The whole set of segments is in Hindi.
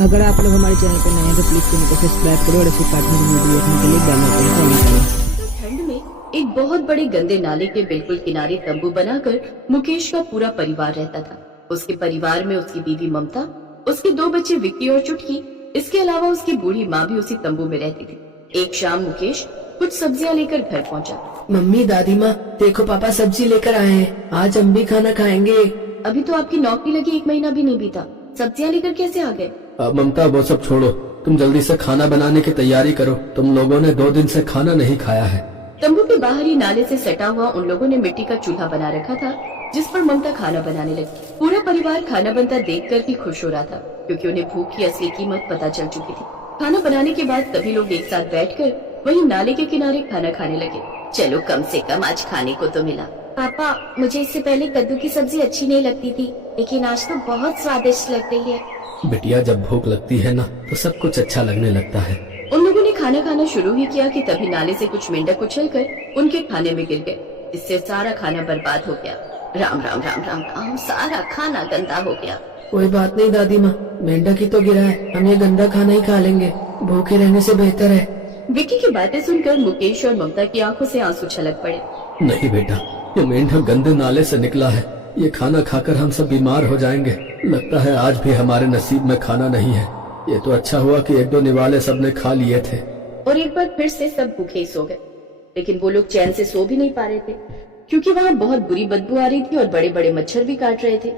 अगर आप लोग हमारे चैनल पर नए हैं तो प्लीज चैनल को सब्सक्राइब करो और ऐसे पार्टनर की वीडियो देखने के लिए बेल आइकन को ऑन करें। ठंड में एक बहुत बड़े गंदे नाले के बिल्कुल किनारे तंबू बनाकर मुकेश का पूरा परिवार रहता था। उसके परिवार में उसकी बीवी ममता, उसके 2 बच्चे विक्की और चुटकी, इसके अलावा उसकी बूढ़ी माँ भी उसी तंबू में रहती थी। एक शाम मुकेश कुछ सब्जियां लेकर घर पहुंचा। मम्मी, दादी माँ, देखो पापा सब्जी लेकर आए हैं। आज हम भी खाना खाएंगे। अभी तो आपकी नौकरी लगी 1 महीना भी नहीं बीता, सब्जियां लेकर कैसे आ गए? ममता, वो सब छोड़ो, तुम जल्दी से खाना बनाने की तैयारी करो। तुम लोगों ने 2 दिन से खाना नहीं खाया है। तंबू के बाहरी नाले से सटा हुआ उन लोगों ने मिट्टी का चूल्हा बना रखा था, जिस पर ममता खाना बनाने लगी। पूरा परिवार खाना बनता देखकर भी खुश हो रहा था, क्योंकि उन्हें भूख की असली कीमत पता चल चुकी थी। खाना बनाने के बाद सभी लोग एक साथ बैठकर वहीं नाले के किनारे खाना खाने लगे। चलो, कम से कम आज खाने को तो मिला। पापा, मुझे इससे पहले कद्दू की सब्जी अच्छी नहीं लगती थी, लेकिन आज तो बहुत स्वादिष्ट लग रही है। बिटिया, जब भूख लगती है ना तो सब कुछ अच्छा लगने लगता है। उन लोगों ने खाना खाना शुरू ही किया कि तभी नाले से कुछ मेंढक उछलकर उनके खाने में गिर गए। इससे सारा खाना बर्बाद हो गया। राम राम राम राम राम, सारा खाना गंदा हो गया। कोई बात नहीं दादी माँ, मेंढक ही तो गिरा है, हम ये गंदा खाना ही खा लेंगे। भूखे रहने से बेहतर है। विक्की की बातें सुनकर मुकेश और ममता की आंखों से आंसू छलक पड़े। नहीं बेटा, ये मेंढक गंदे नाले से निकला है। ये खाना खाकर हम सब बीमार हो जाएंगे। लगता है आज भी हमारे नसीब में खाना नहीं है। ये तो अच्छा हुआ कि 1-2 निवाले सबने खा लिए थे। और एक बार फिर से सब भूखे ही सो गए। लेकिन वो लोग चैन से सो भी नहीं पा रहे थे, क्योंकि वहाँ बहुत बुरी बदबू आ रही थी और बड़े बड़े मच्छर भी काट रहे थे।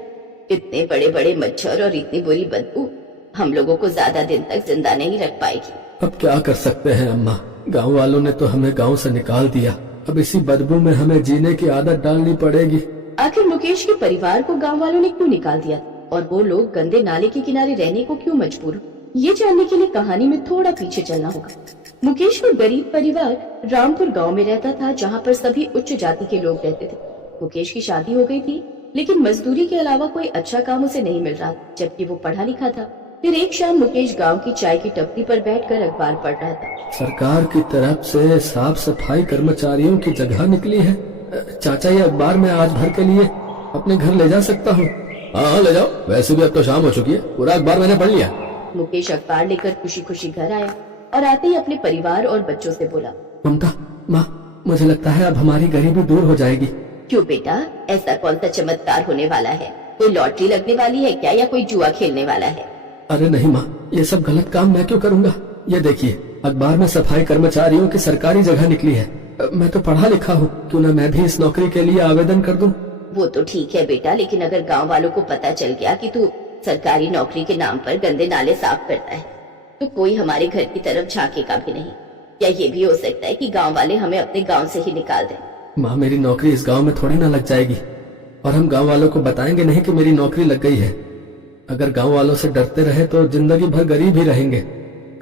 इतने बड़े बड़े मच्छर और इतनी बुरी बदबू हम लोगों को ज्यादा दिन तक जिंदा नहीं रख पाएगी। अब क्या कर सकते हैं अम्मा, गाँव वालों ने तो हमें गाँव से निकाल दिया। अब इसी बदबू में हमें जीने की आदत डालनी पड़ेगी। आखिर मुकेश के परिवार को गांव वालों ने क्यों निकाल दिया और वो लोग गंदे नाले के किनारे रहने को क्यों मजबूर? ये जानने के लिए कहानी में थोड़ा पीछे चलना होगा। मुकेश का गरीब परिवार रामपुर गांव में रहता था, जहां पर सभी उच्च जाति के लोग रहते थे। मुकेश की शादी हो गई थी, लेकिन मजदूरी के अलावा कोई अच्छा काम उसे नहीं मिल रहा, जबकि वो पढ़ा लिखा था। फिर एक शाम मुकेश गाँव की चाय की टपरी पर बैठकर अखबार पढ़ रहा था। सरकार की तरफ से साफ सफाई कर्मचारियों की जगह निकली है। चाचा, ये अखबार मैं आज भर के लिए अपने घर ले जा सकता हूँ? हाँ ले जाओ, वैसे भी अब तो शाम हो चुकी है, पूरा अखबार मैंने पढ़ लिया। मुकेश अखबार लेकर खुशी खुशी घर आया और आते ही अपने परिवार और बच्चों से बोला, ममता, माँ, मुझे लगता है अब हमारी गरीबी दूर हो जाएगी। क्यों बेटा, ऐसा कौन सा चमत्कार होने वाला है? कोई लॉटरी लगने वाली है क्या, या कोई जुआ खेलने वाला है? अरे नहीं माँ, ये सब गलत काम मैं क्यों करूँगा। ये देखिए, अखबार में सफाई कर्मचारियों की सरकारी जगह निकली है। मैं तो पढ़ा लिखा हूँ, क्यों न मैं भी इस नौकरी के लिए आवेदन कर दूं? वो तो ठीक है बेटा, लेकिन अगर गांव वालों को पता चल गया कि तू सरकारी नौकरी के नाम पर गंदे नाले साफ करता है, तो कोई हमारे घर की तरफ झांकेगा भी नहीं। या ये भी हो सकता है कि गांव वाले हमें अपने गांव से ही निकाल दें। माँ, मेरी नौकरी इस गाँव में थोड़ी ना लग जाएगी, और हम गाँव वालों को बताएंगे नहीं कि मेरी नौकरी लग गई है। अगर गाँव वालों से डरते रहे तो जिंदगी भर गरीब ही रहेंगे।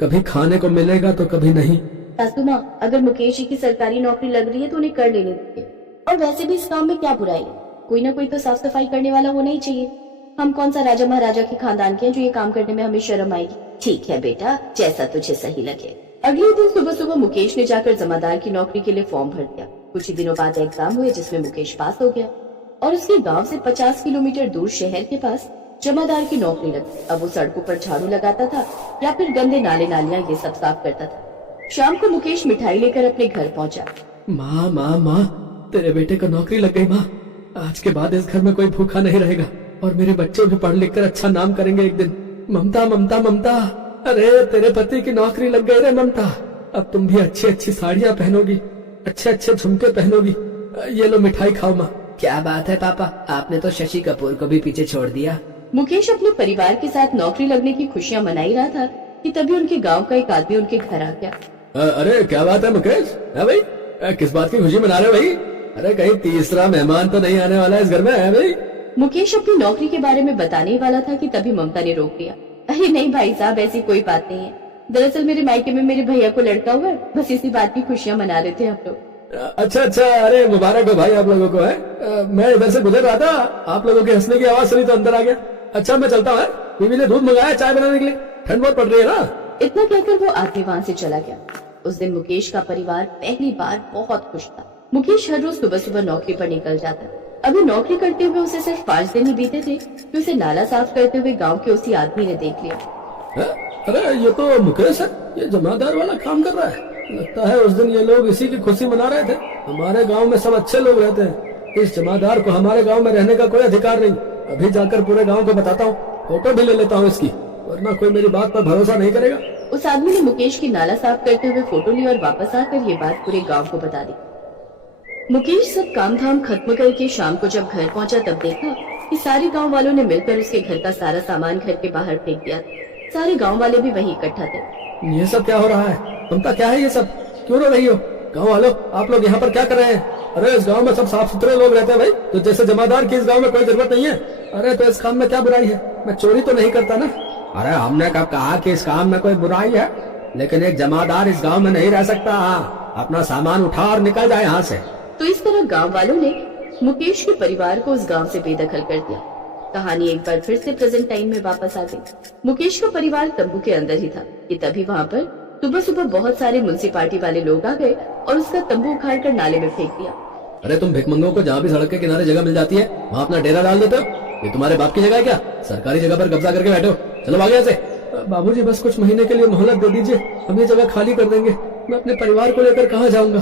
कभी खाने को मिलेगा तो कभी नहीं। सासू माँ, अगर मुकेश जी की सरकारी नौकरी लग रही है तो उन्हें कर लेने दीजिए। और वैसे भी इस काम में क्या बुराई है, कोई ना कोई तो साफ सफाई करने वाला होना ही चाहिए। हम कौन सा राजा महाराजा के खानदान के हैं जो ये काम करने में हमें शर्म आएगी। ठीक है बेटा, जैसा तुझे सही लगे। अगले दिन सुबह सुबह मुकेश ने जाकर जमादार की नौकरी के लिए फॉर्म भर दिया। कुछ ही दिनों बाद एग्जाम हुए, जिसमें मुकेश पास हो गया और उसके गाँव से 50 किलोमीटर दूर शहर के पास जमादार की नौकरी लगी। अब वो सड़कों पर झाड़ू लगाता था या फिर गंदे नाले नालियाँ ये सब साफ करता था। शाम को मुकेश मिठाई लेकर अपने घर पहुंचा। माँ माँ माँ, तेरे बेटे को नौकरी लग गई माँ। आज के बाद इस घर में कोई भूखा नहीं रहेगा और मेरे बच्चे भी पढ़ लिख कर अच्छा नाम करेंगे एक दिन। ममता ममता ममता, अरे तेरे पति की नौकरी लग गई रे ममता। अब तुम भी अच्छी अच्छी साड़ियाँ पहनोगी, अच्छे अच्छे झुमके पहनोगी। ये लो मिठाई खाओ माँ। क्या बात है पापा, आपने तो शशि कपूर को भी पीछे छोड़ दिया। मुकेश अपने परिवार के साथ नौकरी लगने की खुशियाँ मना ही रहा था कि तभी उनके गाँव का एक आदमी उनके घर आ गया। अरे क्या बात है मुकेश, है भाई? किस बात की खुशी मना रहे हो भाई? अरे कहीं तीसरा मेहमान तो नहीं आने वाला है इस घर में, है भाई? मुकेश अपनी नौकरी के बारे में बताने ही वाला था कि तभी ममता ने रोक दिया। अरे नहीं भाई साहब, ऐसी कोई बात नहीं है। दरअसल मेरे मायके में मेरे भैया को लड़का हुआ, बस इसी बात की खुशियाँ मना रहे थे हम लोग। अच्छा अच्छा, अरे मुबारक हो भाई आप लोगों को। है मैं इधर से गुजर रहा था, आप लोगों के हंसने की आवाज सुनी तो अंदर आ गया। अच्छा मैं चलता हूँ, बीवी ने दूध मंगाया चाय बनाने के लिए, ठंड बहुत पड़ रही है ना। इतना कहकर वो आदमी वहाँ से चला गया। उस दिन मुकेश का परिवार पहली बार बहुत खुश था। मुकेश हर रोज सुबह सुबह नौकरी पर निकल जाता। अभी नौकरी करते हुए उसे सिर्फ 5 दिन ही बीते थे कि उसे नाला साफ करते हुए गांव के उसी आदमी ने देख लिया। अरे ये तो मुकेश है, ये जमादार वाला काम कर रहा है। लगता है उस दिन ये लोग इसी की खुशी मना रहे थे। हमारे गांव में सब अच्छे लोग रहते हैं, इस जमादार को हमारे गांव में रहने का कोई अधिकार नहीं। अभी जाकर पूरे गांव को बताता हूँ, फोटो भी ले लेता हूँ इसकी, वरना कोई मेरी बात पर भरोसा नहीं करेगा। उस आदमी ने मुकेश की नाला साफ करते हुए फोटो ली और वापस आकर ये बात पूरे गांव को बता दी। मुकेश सब काम धाम खत्म करके शाम को जब घर पहुंचा तब देखा कि सारे गांव वालों ने मिलकर उसके घर का सारा सामान घर के बाहर फेंक दिया। सारे गांव वाले भी वहीं इकट्ठा थे। ये सब क्या हो रहा है? ममता, क्या है ये सब? क्यों रो रही हो? गांव वालों, आप लोग यहाँ पर क्या कर रहे हैं? अरे इस गांव में सब साफ सुथरे लोग रहते हैं भाई, तो जैसे जमादार की इस गांव में कोई जरूरत नहीं है। अरे तो इस काम में क्या बुराई है? मैं चोरी तो नहीं करता ना। अरे हमने कब कहा कि इस काम में कोई बुराई है? लेकिन एक जमादार इस गांव में नहीं रह सकता। अपना सामान उठा और निकल जाए यहाँ से। तो इस तरह गांव वालों ने मुकेश के परिवार को उस गांव से बेदखल कर दिया। कहानी एक बार फिर से प्रेजेंट टाइम में वापस आ गई। मुकेश का परिवार तंबू के अंदर ही था कि तभी वहाँ पर सुबह सुबह बहुत सारे म्युनिसिपालिटी वाले लोग आ गए और उसका तंबू उखाड़कर नाले में फेंक दिया। अरे तुम भिखमंगों को जहाँ भी सड़क के किनारे जगह मिल जाती है वहाँ अपना डेरा डाल देते हो? ये तुम्हारे बाप की जगह है क्या? सरकारी जगह पर कब्जा करके बैठो। चलो भागे यहाँ से। बाबूजी बस कुछ महीने के लिए मोहलत दे दीजिए, हम ये जगह खाली कर देंगे। मैं अपने परिवार को लेकर कहाँ जाऊंगा?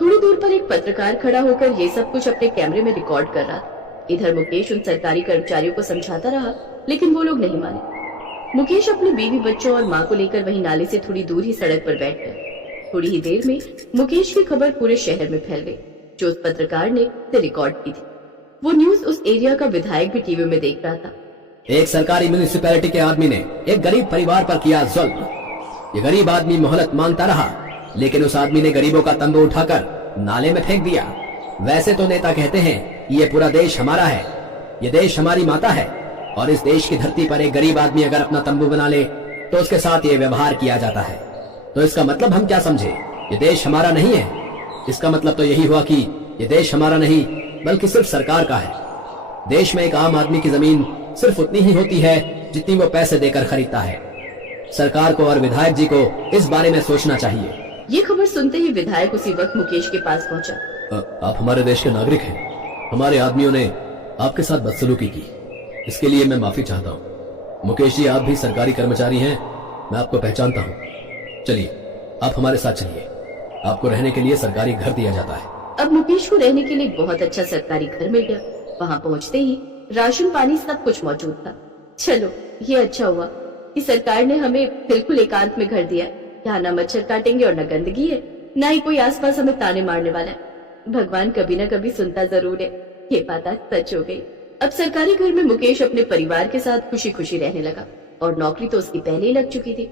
थोड़ी दूर पर एक पत्रकार खड़ा होकर ये सब कुछ अपने कैमरे में रिकॉर्ड कर रहा था। इधर मुकेश उन सरकारी कर्मचारियों को समझाता रहा, लेकिन वो लोग नहीं माने। मुकेश अपनी बीवी बच्चों और माँ को लेकर वहीं नाले से थोड़ी दूर ही सड़क पर बैठ गया। थोड़ी ही देर में मुकेश की खबर पूरे शहर में फैल गई, जो उस पत्रकार ने रिकॉर्ड की थी। वो न्यूज उस एरिया का विधायक भी टीवी में देख रहा था। एक सरकारी म्युनिसिपैलिटी के आदमी ने एक गरीब परिवार पर किया जुल्म। ये गरीब आदमी मोहलत मांगता रहा, लेकिन उस आदमी ने गरीबों का तंबू उठाकर नाले में फेंक दिया। वैसे तो नेता कहते हैं ये पूरा देश हमारा है, ये देश हमारी माता है, और इस देश की धरती पर एक गरीब आदमी अगर अपना तंबू बना ले तो उसके साथ ये व्यवहार किया जाता है। तो इसका मतलब हम क्या समझे? ये देश हमारा नहीं है। इसका मतलब तो यही हुआ कि ये देश हमारा नहीं बल्कि सिर्फ सरकार का है। देश में एक आम आदमी की जमीन सिर्फ उतनी ही होती है जितनी वो पैसे देकर खरीदता है। सरकार को और विधायक जी को इस बारे में सोचना चाहिए। ये खबर सुनते ही विधायक उसी वक्त मुकेश के पास पहुंचा। आप हमारे देश के नागरिक हैं, हमारे आदमियों ने आपके साथ बदसलूकी की, इसके लिए मैं माफी चाहता हूँ। मुकेश जी, आप भी सरकारी कर्मचारी हैं, मैं आपको पहचानता हूँ। चलिए आप हमारे साथ चलिए, आपको रहने के लिए सरकारी घर दिया जाता है। अब मुकेश को रहने के लिए एक बहुत अच्छा सरकारी घर मिल गया। वहाँ पहुँचते ही राशन पानी सब कुछ मौजूद था। चलो ये अच्छा हुआ कि सरकार ने हमें बिल्कुल एकांत में घर दिया। यहाँ न मच्छर काटेंगे और न गंदगी है, न ही कोई आसपास हमें ताने मारने वाला है। भगवान कभी न कभी सुनता जरूर है। ये बात आज सच हो गई। अब सरकारी घर में मुकेश अपने परिवार के साथ खुशी खुशी रहने लगा और नौकरी तो उसकी पहले ही लग चुकी थी।